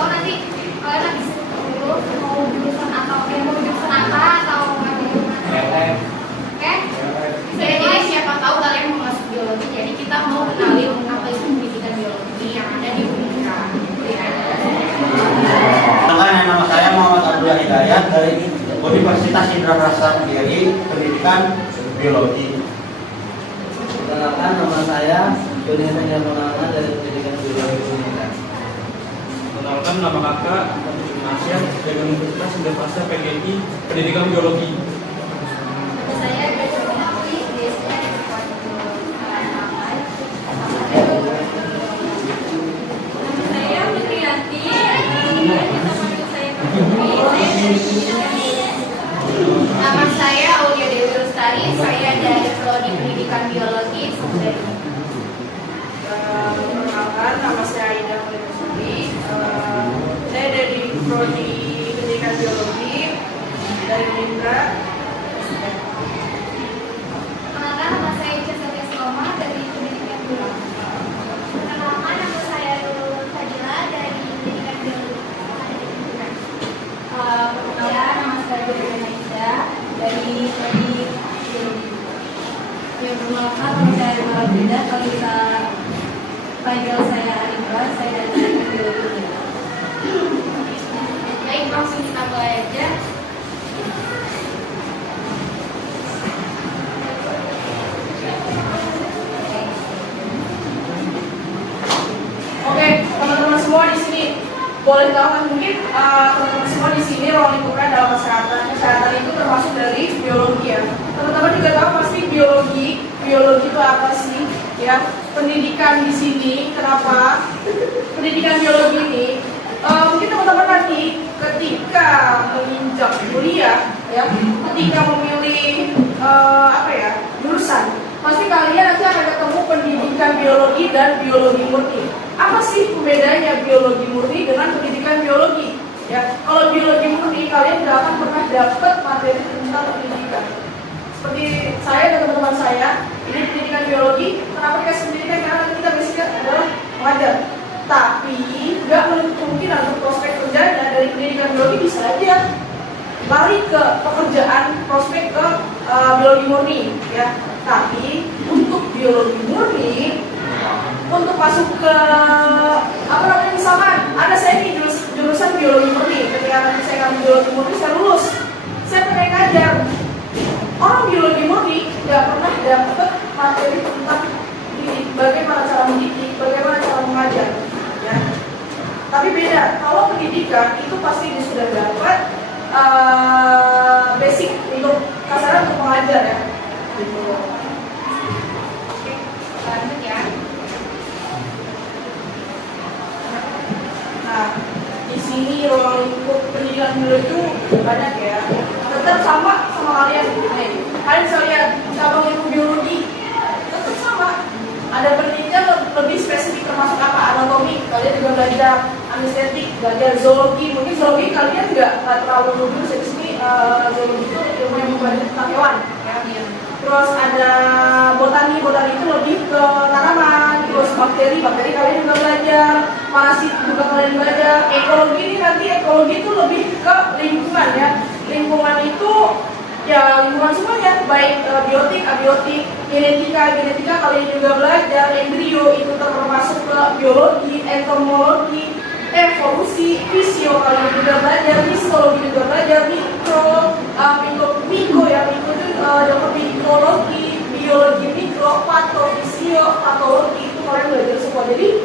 tahu nanti kalian habis lulus mau jurusan apa atau ngambil jurusan oke? Jadi siapa tahu kalian mau masuk biologi, jadi kita mau kenalin apa itu pendidikan biologi yang ada di Unika. Nama saya Muhammad Abdullah Hidayat dari Universitas Indraprasta Kediri, pendidikan biologi. Perkenalkan, nama saya Doni Hanya Pengalaman dari pendidikan biologi Unika. Perkenalkan, nama kakak Nasya dari Universitas Indraprasta PGI, pendidikan biologi. Saya Dewi biasanya saya Fitriyanti. Nama saya Aulia Dewi Lestari, saya dari Prodi Pendidikan Biologi dari Perkenalkan, nama saya Aida Mulyasuri. Saya dari Prodi Pendidikan Biologi dari Indra. Perkenalkan, nama saya Ica Soma dari Pendidikan Biologi. Perkenalkan, nama saya Nurul Fadila dari Pendidikan Biologi. Perkenalkan, nama saya Dewi Naida dari Prodi Biologi. Ya, perkenalkan, nama saya Rima Beda, kalau bisa panggil saya Arifah, saya dari Pendidikan Biologi. Baik, langsung kita mulai aja. Oke, teman-teman semua di sini boleh tahu kan mungkin teman-teman semua di sini ruang lingkupnya adalah kesehatan. Kesehatan itu termasuk dari biologi ya. Teman-teman juga tahu pasti biologi itu apa sih? Ya, pendidikan di sini. Kenapa? Pendidikan biologi ini mungkin teman-teman nanti ketika menginjak kuliah ya, ketika memilih jurusan, pasti kalian nanti akan ketemu pendidikan biologi dan biologi murni. Apa sih pembedanya biologi murni dengan pendidikan biologi? Ya, kalau biologi murni kalian tidak akan pernah dapat materi tentang pendidikan. Seperti saya dan teman-teman saya, ini pendidikan biologi. Kenapa dikasih pendidikan? Karena kita basicnya adalah mengajar. Tapi nggak menutup kemungkinan untuk prospek kerjanya dari pendidikan biologi bisa aja lari ke pekerjaan prospek ke biologi murni ya. Tapi untuk biologi murni, untuk masuk ke misalkan ada saya nih jurusan biologi murni, ketika nanti saya ngambil biologi murni saya lulus, saya pengen ngajar. Orang biologi murni nggak pernah dapat materi tentang bagaimana cara mendidik, bagaimana cara mengajar ya. Tapi beda, kalau pendidikan itu pasti dia sudah dapat basic untuk kasaran untuk mengajar ya. Gitu. Oke, lanjut ya. Nah, di sini ruang lingkup pendidikan biologi itu banyak ya. Tetap sama kalian. Nih, kalian bisa lihat cabang ilmu biologi tetap sama. Ada penelitian lebih spesifik termasuk apa? Anatomi. Kalian juga belajar anestetik, belajar zoologi. Mungkin zoologi kalian nggak terlalu dulu di sini. Zoologi itu ilmu yang membahas tentang hewan. Ya. Terus ada botani itu lebih ke tanaman. Terus bakteri kalian juga belajar. Parasit juga kalian belajar. Ekologi ini nanti itu lebih ke lingkungan ya. Lingkungan itu ya lingkungan semuanya, baik biotik, abiotik, genetika kalian juga belajar. Embrio itu termasuk ke biologi, entomologi, evolusi, fisio kalian juga belajar, histologi juga belajar, mikro itu dokter mikologi, biologi mikro, patofisio, patologi itu kalian belajar semua. Jadi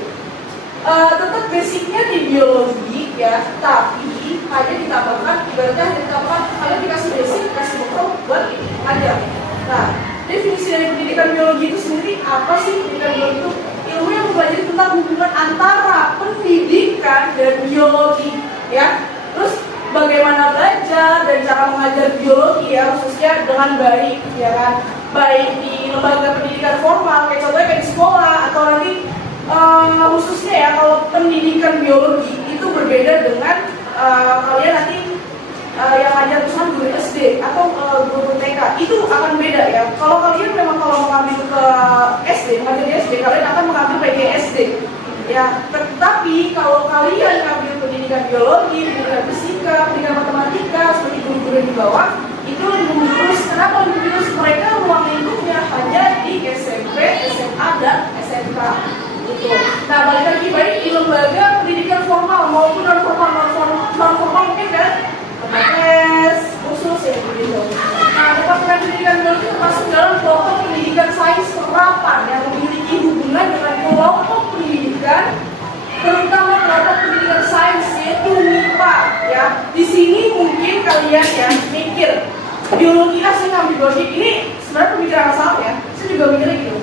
tetap basicnya di biologi ya, tapi hanya ditambahkan kalian dikasih basic, dikasih bekal buat ngajar. Nah, definisi dari pendidikan biologi itu sendiri apa sih? Pendidikan biologi itu ilmu yang mempelajari tentang hubungan antara pendidikan dan biologi ya. Terus bagaimana belajar dan cara mengajar biologi ya, khususnya dengan baik ya kan, baik di lembaga pendidikan formal kayak contohnya kayak di sekolah, atau nanti khususnya ya kalau pendidikan biologi itu berbeda dengan kalian nanti yang ngajar misalnya guru SD atau guru TK, itu akan beda ya. Kalau kalian memang kalau mengambil ke SD, mengajar di SD, kalian akan mengambil PGSD ya. Tetapi kalau kalian ngambil pendidikan biologi, pendidikan fisika, pendidikan matematika, seperti guru-guru di bawah itu lebih menjurus. Kenapa lebih menjurus? Mereka ruang lingkupnya hanya di SMP, SMA, dan SMK. Gitu. Nah, balik lagi baik di lembaga pendidikan formal maupun non formal mungkin kan tes khusus ya begitu. Nah, Departemen Pendidikan Biologi termasuk dalam kelompok pendidikan sains terapan yang memiliki hubungan dengan kelompok pendidikan, terutama kelompok pendidikan sains yaitu MIPA ya. Di sini mungkin kalian ya mikir biologi saya ngambil biologi ini sebenarnya pemikiran salah ya. Saya juga mikirnya gitu.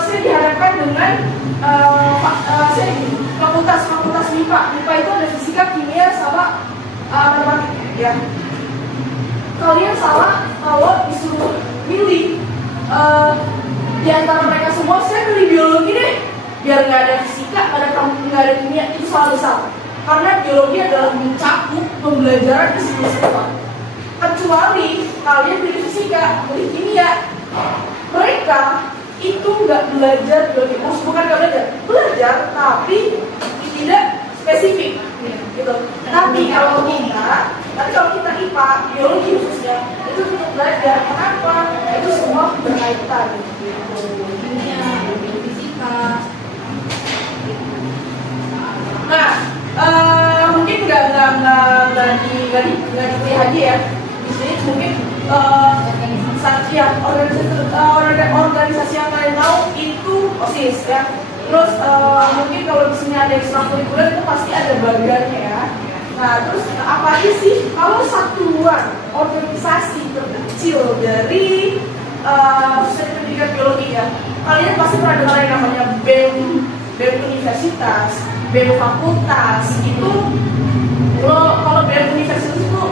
Saya dihadapkan dengan fakultas MIPA. MIPA itu ada fisika, kimia, sama matematika ya. Kalian salah kalau disuruh milih di antara mereka semua. Saya pilih biologi deh, biar nggak ada fisika, nggak ada kimia. Itu salah besar, karena biologi adalah mencakup pembelajaran di seluruh sektor. Kecuali kalian pilih fisika, pilih kimia, mereka itu nggak belajar biologi. Bukan nggak belajar, tapi tidak spesifik gitu. Tapi kalau kita IPA, biologi khususnya itu untuk belajar. Kenapa? Itu semua berkaitan gitu. Kimia, fisika. Nah, mungkin nggak dipilih aja ya. Di sini mungkin organisasi yang kalian tahu itu OSIS ya. Terus mungkin kalau di sini ada ekstrakurikuler itu pasti ada bagiannya ya. Nah, terus apa aja sih kalau satuan organisasi terkecil dari pendidikan biologi ya? Kalian pasti pernah dengar yang namanya BEM universitas, BEM fakultas. Itu kalau BEM universitas itu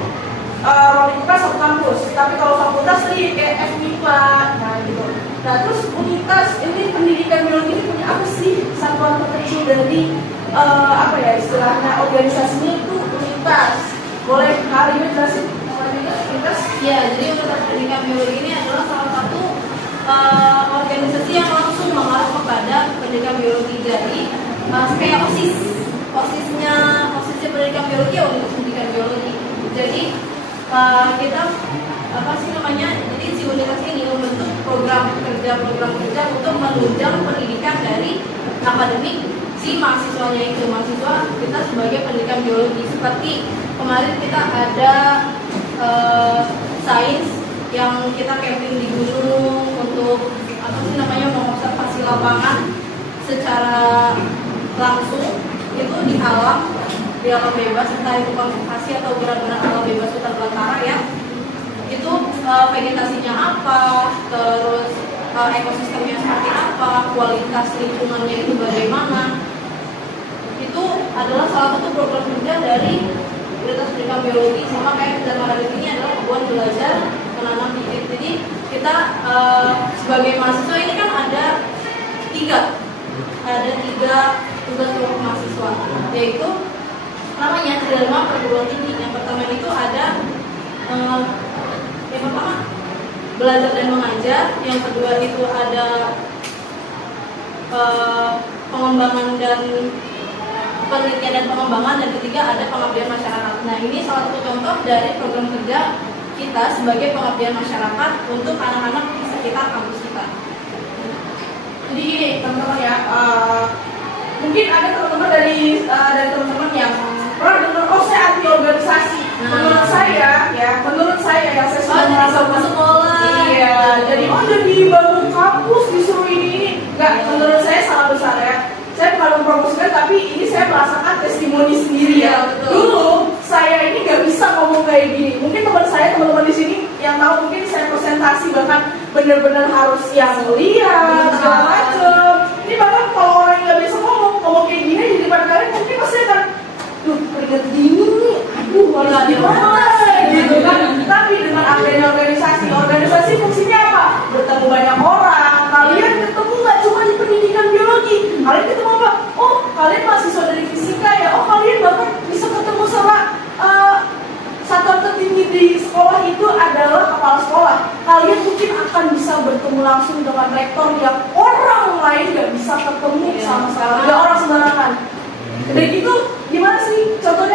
kita satu kampus, tapi kalau fakultas nih kayak FMIPA, nah gitu. Nah terus unitas ini pendidikan biologi ini punya apa sih? Satuan terkecil dari apa ya istilahnya organisasinya itu unitas. Boleh Kak Rima jelasin unitas? Ya, jadi unitas pendidikan biologi ini adalah salah satu organisasi yang langsung mengarah kepada pendidikan biologi. Jadi kayak OSISnya pendidikan biologi ya untuk pendidikan biologi. Jadi kita jadi si unitas ini membentuk program kerja untuk menunjang pendidikan dari akademik si mahasiswanya itu. Mahasiswa kita sebagai pendidikan biologi, seperti kemarin kita ada sains yang kita camping di gunung untuk mengobservasi lapangan secara langsung itu di alam bebas, entah itu konservasi atau benar-benar alam bebas hutan belantara ya. Itu vegetasinya apa, terus ekosistemnya seperti apa, kualitas lingkungannya itu bagaimana. Itu adalah salah satu program kerja dari Unitas Pendidikan Biologi. Sama kayak Dharma Radit ini adalah hubungan belajar menanam bibit. Jadi kita sebagai mahasiswa ini kan ada tiga tugas kelompok mahasiswa, yaitu namanya Dharma Perguruan Tinggi. Yang pertama itu ada yang pertama belajar dan mengajar, yang kedua itu ada pengembangan dan penelitian dan pengembangan, dan ketiga ada pengabdian masyarakat. Nah, ini salah satu contoh dari program kerja kita sebagai pengabdian masyarakat untuk anak-anak di sekitar kampus kita. Jadi gini teman-teman ya, mungkin ada teman-teman dari teman-teman yang pernah dengar, oh saya anti organisasi. Menurut saya yang saya sudah merasa sekolah. Iya, jadi jadi bangun kampus disuruh ini. Enggak, menurut saya salah besar ya. Saya pernah mempromosikan, tapi ini saya merasakan testimoni sendiri ya. Dulu saya ini nggak bisa ngomong kayak gini. Mungkin teman-teman di sini yang tahu, mungkin saya presentasi bahkan benar-benar harus yang lihat segala macam. Ini bahkan kalau orang yang nggak bisa ngomong kayak gini di depan kalian, mungkin pasti akan keringet dingin, harus gimana gitu kan. Tapi dengan adanya organisasi fungsinya apa? Bertemu banyak orang. Kalian ketemu nggak cuma di pendidikan biologi, kalian ketemu apa? Oh, kalian mahasiswa dari fisika ya. Oh, kalian bahkan bisa ketemu sama satuan tertinggi di sekolah itu adalah kepala sekolah. Kalian mungkin akan bisa bertemu langsung dengan rektor yang orang lain nggak bisa ketemu sama sekali. Nggak orang sembarangan. Dan itu gimana sih? Contohnya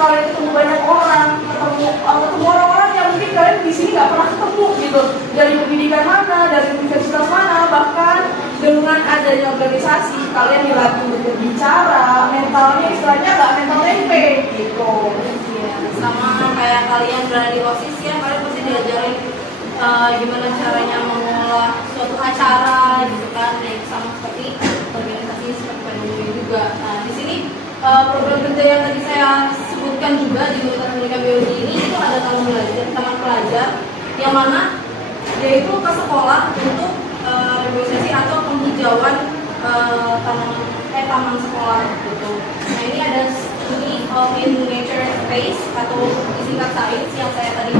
kalian ketemu banyak orang, ketemu orang-orang yang mungkin kalian di sini nggak pernah ketemu gitu, dari pendidikan mana, dari universitas mana, bahkan dengan adanya organisasi kalian dilatih untuk berbicara, mentalnya istilahnya nggak mental tempe gitu. Iya, sama kayak kalian berada di OSIS ya, kalian pasti diajarin gimana caranya mengolah suatu acara gitu kan, ya, sama seperti organisasi seperti PNUI juga. Nah di sini program kerja yang tadi saya sebutkan juga di jurusan pendidikan biologi ini itu ada taman pelajar yang mana dia itu ke sekolah untuk reboisasi atau penghijauan taman sekolah gitu. Nah ini ada studi in nature space atau disingkat sains yang saya tadi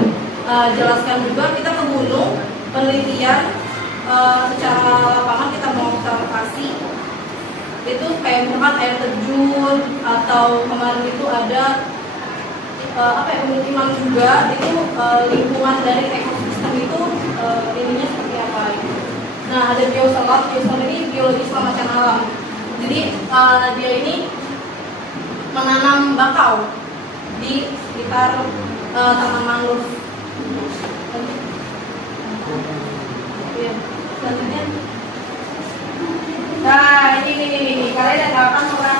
jelaskan juga. Kita ke gunung penelitian secara lapangan, kita mau observasi itu kayak misalkan air terjun atau kemarin itu ada pemukiman juga, itu lingkungan dari ekosistem itu ininya seperti apa gitu. Nah ada biosalab ini biologi keselamatan alam. Jadi dia ini menanam bakau di sekitar taman mangrove. Ya, selanjutnya. Nah ini kalian yang nggak akan pernah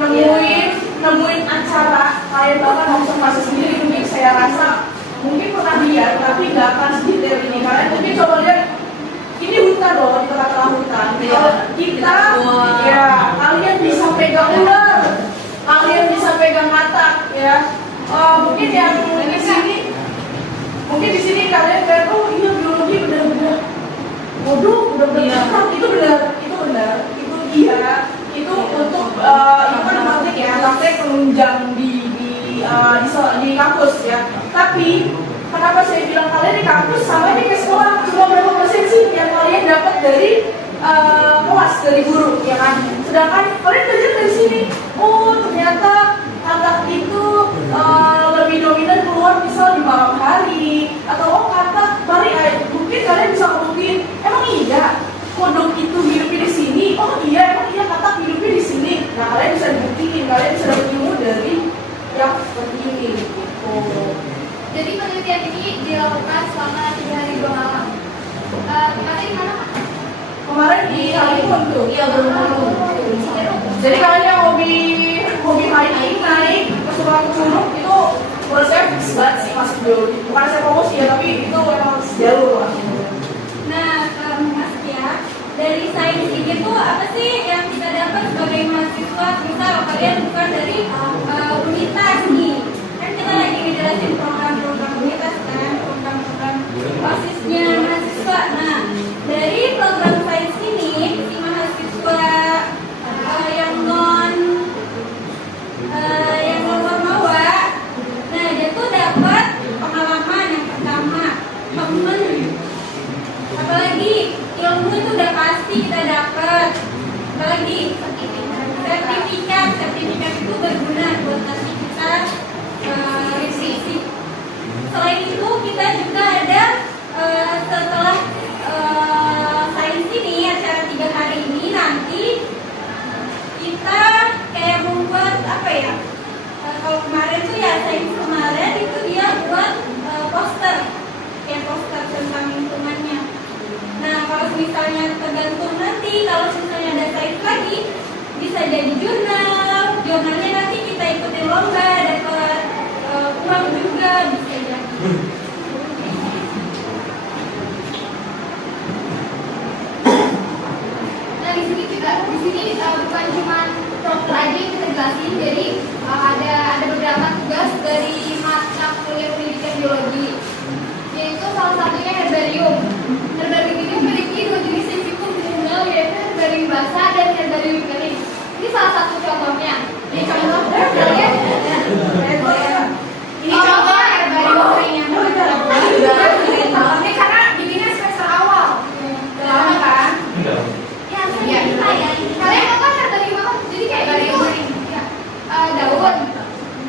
nemuin acara, kalian bahkan observasi sendiri mungkin saya rasa mungkin pernah lihat tapi nggak akan sedetail ini. Kalian mungkin coba lihat ini hutan loh, di tengah-tengah hutan. Kalau kita ya kalian bisa pegang ular, kalian bisa pegang katak ya. Mungkin yang mungkin di sini kalian kayak oh iya biologi benar-benar bodoh, benar-benar itu benar, itu iya, itu untuk itu kan praktek ya, praktek penunjang di kampus ya. Tapi kenapa saya bilang kalian di kampus sama ini ke sekolah, cuma berapa persen sih yang kalian dapat dari kelas dari guru ya kan? Sedangkan kalian belajar dari sini, oh ternyata kata itu lebih dominan keluar misal di malam hari, atau oh kata mungkin kalian bisa ngomongin emang iya kodok itu hidupnya di sini, oh iya emang iya kata hidupnya di sini. Nah kalian bisa buktiin, kalian bisa dapat ilmu dari yang seperti ini gitu. Jadi penelitian ini dilakukan selama 3 hari 2 malam. Tempatnya di mana, Pak? Kemarin di Kalimun tuh. Iya betul. Jadi kalian yang hobi hiking naik ke Sumatera Curug itu menurut saya fix banget sih masuk biologi. Bukan saya promosi ya, tapi itu emang jalur lah. Nah, Mas ya, dari sains ini tuh apa sih yang kita dapat sebagai mahasiswa? Misal kalian bukan dari unitas nih, kan kita lagi ngejelasin program-program unitas kan, program-program basisnya mahasiswa. Nah, dari program sains ini, si mahasiswa yang non Mawa, nah dia tuh dapat pengalaman yang pertama, temen. Apalagi ilmu itu udah pasti kita dapat. Apalagi sertifikat itu berguna buat nanti kita skripsi. Selain itu kita juga ada setelah sains ini acara 3 hari ini nanti kita kayak membuat apa ya? Kalau kemarin tuh ya sains kemarin itu dia buat poster, kayak poster tentang lingkungannya. Nah, kalau misalnya tergantung nanti, kalau misalnya ada sains lagi, bisa jadi jurnalnya nanti kita ikutin lomba, dapat uang juga bisa jadi. Nah di sini bukan cuma proker aja yang kita jelasin, jadi ada beberapa tugas dari mata kuliah pendidikan biologi, yaitu salah satunya herbarium. Herbarium ini memiliki 2 jenis siklus tunggal, yaitu herbarium basah dan herbarium kering. Ini salah satu contohnya. Ini contoh kalian. Ini contoh herbarium kering yang ini karena dibikin semester awal. Lama kan? Ya, kalian mau kan herbarium apa? Jadi kayak ini tuh daun.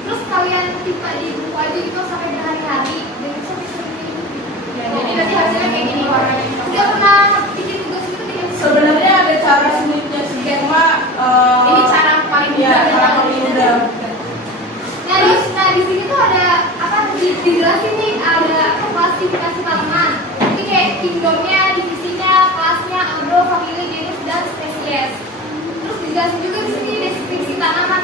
Terus kalian tipe di buku aja gitu sampai berhari-hari. Dan sampai seperti ini. Ya, jadi nanti hasilnya kayak gini warnanya. Udah pernah bikin tugas itu dengan Sebenarnya ada cara sulitnya sih, cuma ini cara paling kingdomnya, divisinya, kelasnya, ordo, famili, genus, dan spesies. Terus dijelasin juga di sini deskripsi tanaman.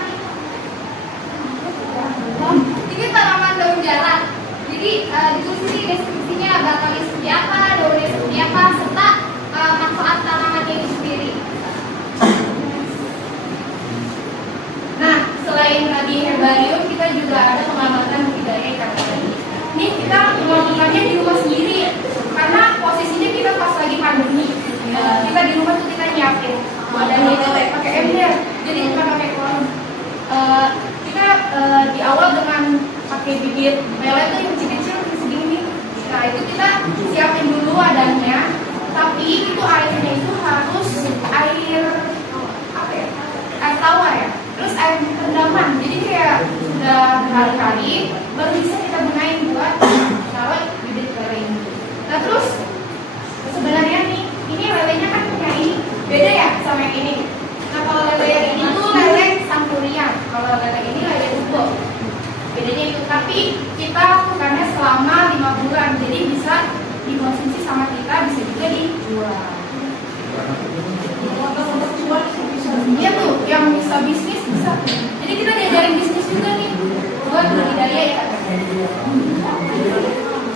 Ini tanaman daun jalan. Jadi ditulis sini deskripsinya, batangnya seperti apa, daunnya seperti apa, serta manfaat tanamannya itu sendiri. Nah, selain tadi herbarium, kita juga ada pengamatan budidaya ikan teri. Ini kita melakukannya di rumah sendiri, karena posisinya kita pas lagi pandemi. Kita di rumah tuh kita nyiapin wadahnya itu pakai ember, jadi bukan pakai kolam. Kita di awal dengan pakai bibit lele itu yang kecil-kecil segini. Nah itu kita siapin dulu wadahnya, tapi itu airnya itu harus air apa ya? Air tawar ya. Terus air rendaman. Jadi kayak udah berkali-kali baru bisa kita gunain buat taruh bibit lele ini. Nah terus sebenarnya nih ini lelenya kan punya ini beda ya sama yang ini. Nah kalau lele yang ini tuh lele sangkuriang, kalau lele ini lele utuh. Bedanya itu, tapi kita lakukannya selama 5 bulan, jadi bisa dikonsumsi sama kita, bisa juga dijual. Iya tuh, yang bisa bisnis bisa. Jadi kita diajarin bisnis juga nih buat budidaya ya.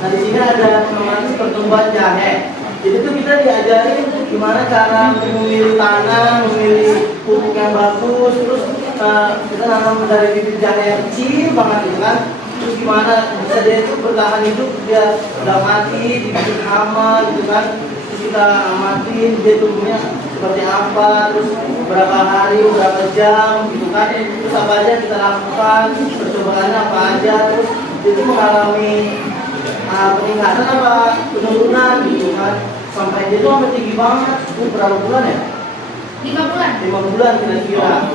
Nah di sini ada pengembangan pertumbuhan jahe. Jadi itu kita diajarin gimana cara memilih tanah, memilih pupuk yang bagus, terus kita nanam dari bibit jahe yang kecil banget gitu kan. Terus gimana bisa dia itu bertahan hidup, dia udah mati, dibikin hama gitu kan. Terus kita amatin dia tumbuhnya seperti apa, terus berapa hari, berapa jam gitu kan. Terus apa aja kita lakukan, percobaannya apa aja, terus itu mengalami peningkatan apa penurunan gitu kan, sampai dia tuh sampai tinggi banget. Itu berapa bulan ya? 5 bulan. 5 bulan kira-kira.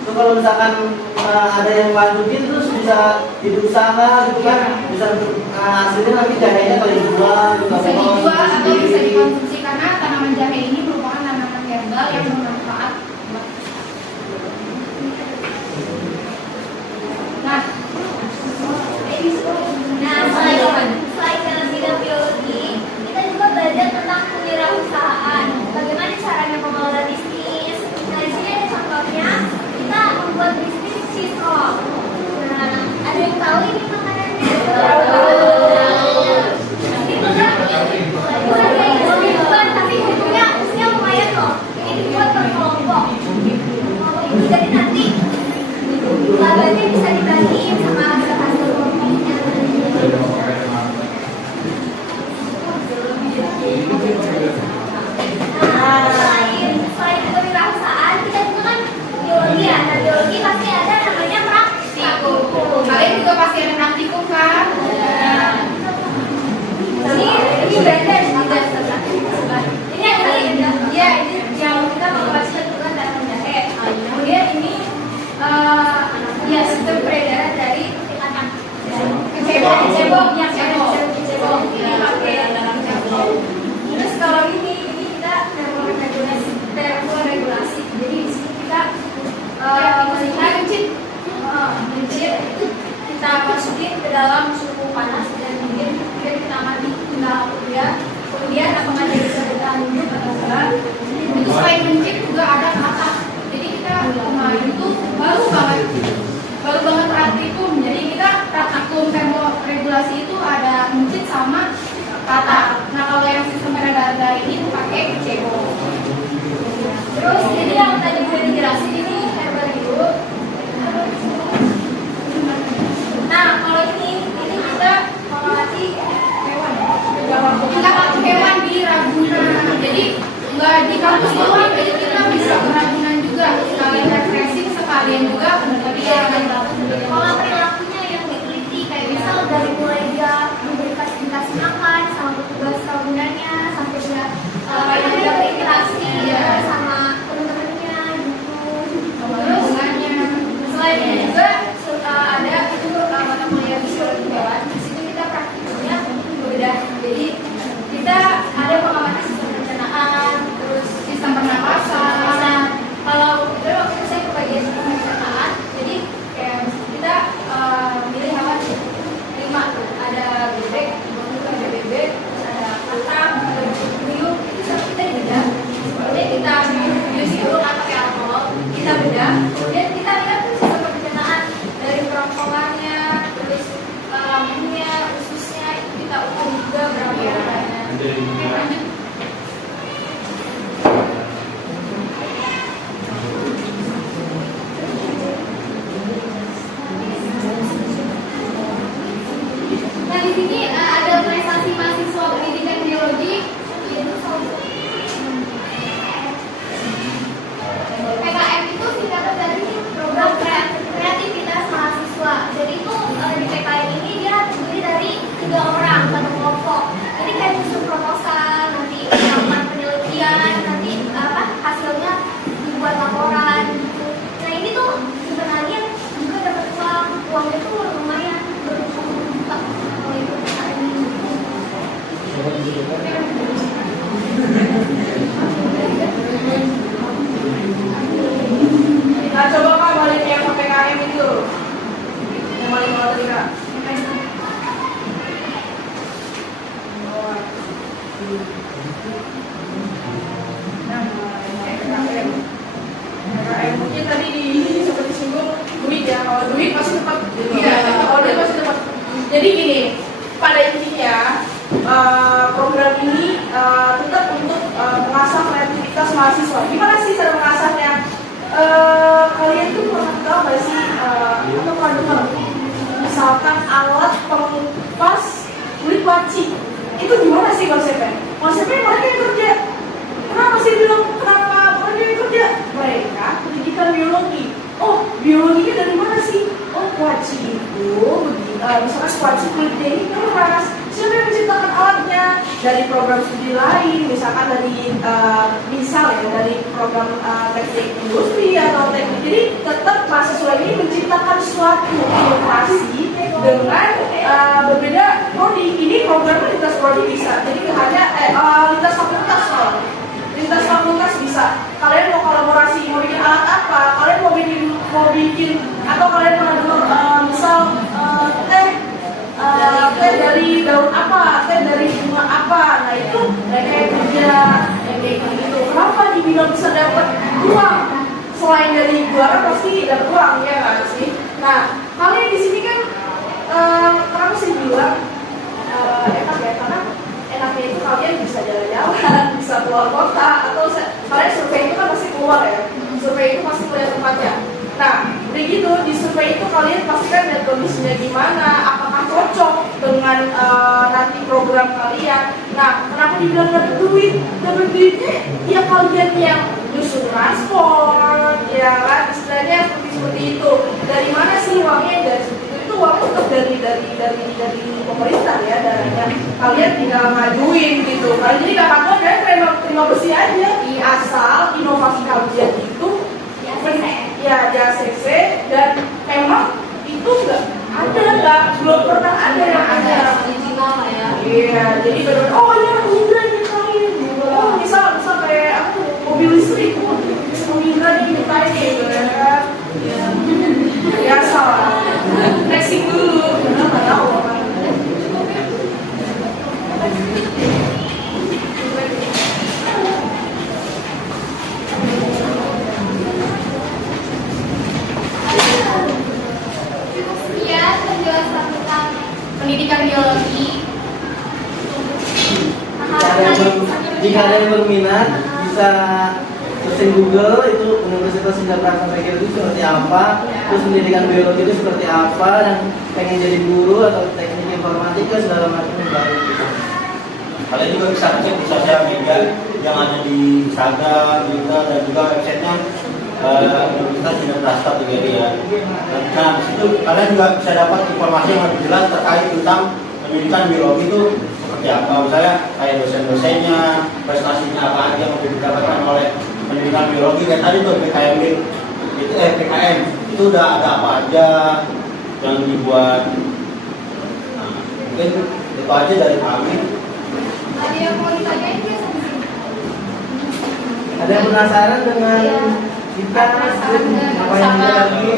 Itu kalau misalkan ada yang lanjutin terus bisa hidup usaha gitu kan, bisa hasilnya nanti jahenya kalau dijual gitu, Bisa dijual atau bisa dikonsumsi karena tanaman jahe ini merupakan tanaman herbal yang bermanfaat. Nah, selain dalam bidang biologi, kita juga belajar tentang kewirausahaan. Bagaimana caranya mengelola bisnis. Nah, di sini ada contohnya, kita membuat bisnis cheese roll. Nah, ada yang tahu ini makanannya? Bukan, tapi bentuknya lumayan loh. Ini dibuat per kelompok. Jadi nanti labanya bisa dibagiin sama hasil kelompoknya. Nah, selain kewirausahaan, kita juga kan biologi ya. Nah, biologi pasti ada namanya praktikum. Kalian juga pasti ada praktikum kan? Ini beda sebelah. Ini yang beda. Ya, ini yang kita mengoperasikan juga tanaman jahe. Kemudian ini ya sistem peredaran dari kecebong. Ini pakai terus kalau ini kita termoregulasi. Jadi di sini kita mencit kita masukin ke dalam suhu panas dan dingin, kemudian kita mati kemudian apakah dia bisa bertahan hidup atau enggak. Itu selain mencit juga ada kata. Jadi kita kemarin itu baru banget praktikum. Jadi kita praktikum termoregulasi itu ada mencit sama kata. Nah kalau yang sistem peredaran ini pakai kecebong. Terus jadi yang tadi udah dijelasin ini herbarium. Nah kalau ini kita mengamati hewan. Kita waktu hewan di Ragunan. Jadi nggak di kampus doang, jadi kita bisa ke Ragunan juga. Sekalian refreshing, sekalian juga penelitian. Kalau perilakunya yang diteliti kayak misal dari mulai dia memberikan dikasih makan sama petugas bangunannya sampai dia dia berinteraksi sama teman-temannya gitu. Terus selain itu juga ada itu mata kuliah biologi hewan. Di situ kita praktikumnya berbeda. Jadi kita ada pengamatan sistem pencernaan, terus Sistem pernapasan. kalau itu waktu itu saya ke bagian sistem pencernaan, jadi kayak kita milih hewan 5 tuh, ada bebek, ada bebek, terus ada kentang, ada ya, kalau duit pasti tepat. Iya, kalau duit pasti tepat. Jadi gini, pada intinya program ini tetap untuk mengasah kreativitas mahasiswa. Gimana sih cara mengasahnya? Kalian tuh pernah tahu nggak sih atau pernah dengar? Misalkan alat pengupas kulit laci, itu gimana sih konsepnya? Konsepnya mereka yang kerja. Kenapa sih bilang kenapa mereka yang kerja? Mereka pendidikan biologi. Oh, biologinya dari mana sih? Oh, kuaci itu misalkan kuaci kulitnya ini keras. Siapa yang menciptakan alatnya? Dari program studi lain, misalkan dari dari program teknik industri atau teknik. Jadi tetap mahasiswa ini menciptakan suatu inovasi dengan berbeda prodi. Ini programnya lintas prodi bisa. Jadi hanya lintas fakultas loh. Lintas fakultas bisa. Kalian mau kolaborasi, mau bikin alat apa? Kalian mau bikin atau kalian pernah dengar misal teh dari daun apa, teh dari bunga apa? Nah itu mereka yang kerja kayak gitu. Kenapa dibilang bisa dapat uang? Selain dari juara pasti dapat uang ya kan sih. Nah kalian di sini kan kenapa sih bilang enak ya? Karena enaknya itu kalian bisa jalan-jalan, bisa keluar kota, atau kalian survei itu kan pasti keluar ya. Survei itu pasti keluar tempatnya. Nah, udah gitu di survei itu kalian pasti kan lihat kondisinya gimana, apakah cocok dengan nanti program kalian. Nah, kenapa dibilang dapat duit? Dapat duitnya ya kalian yang nyusun transport, ya kan istilahnya seperti itu. Dari mana sih uangnya? Dari itu uangnya tetap dari pemerintah ya, dananya. Kalian tinggal ngajuin gitu. Kalian jadi kakak kalian terima bersih aja. Asal inovasi kalian itu ya di ACC dan emang itu belum pernah ada yang ada original ya. Iya, jadi benar. Oh ini anak muda nyiptain gitu. Oh misal kayak aku mobil listrik, mobil Indra nyiptain gitu ya. Ya salah. Racing dulu, karena nggak tahu apa. Cukup sekian penjelasan tentang pendidikan biologi. Jika ada yang berminat bisa searching Google itu Universitas Indonesia PGRI itu seperti apa, terus pendidikan biologi itu seperti apa, dan pengen jadi guru atau teknik informatika segala macam baru. Kalian juga bisa cek di sosial media yang ada di Instagram, Twitter, dan juga websitenya Universitas Indonesia PGRI ya. Nah, di situ kalian juga bisa dapat informasi yang lebih jelas terkait tentang pendidikan biologi itu seperti apa. Misalnya kayak dosen-dosennya, prestasinya apa aja yang didapatkan oleh pendidikan biologi. Kayak tadi tuh PKM itu PKM itu udah ada apa aja yang dibuat. Nah, mungkin itu aja dari kami. Ada yang mau ditanyain nggak sama sini? Ada yang penasaran dengan kita Penasaran dengan apa yang sama kita lagi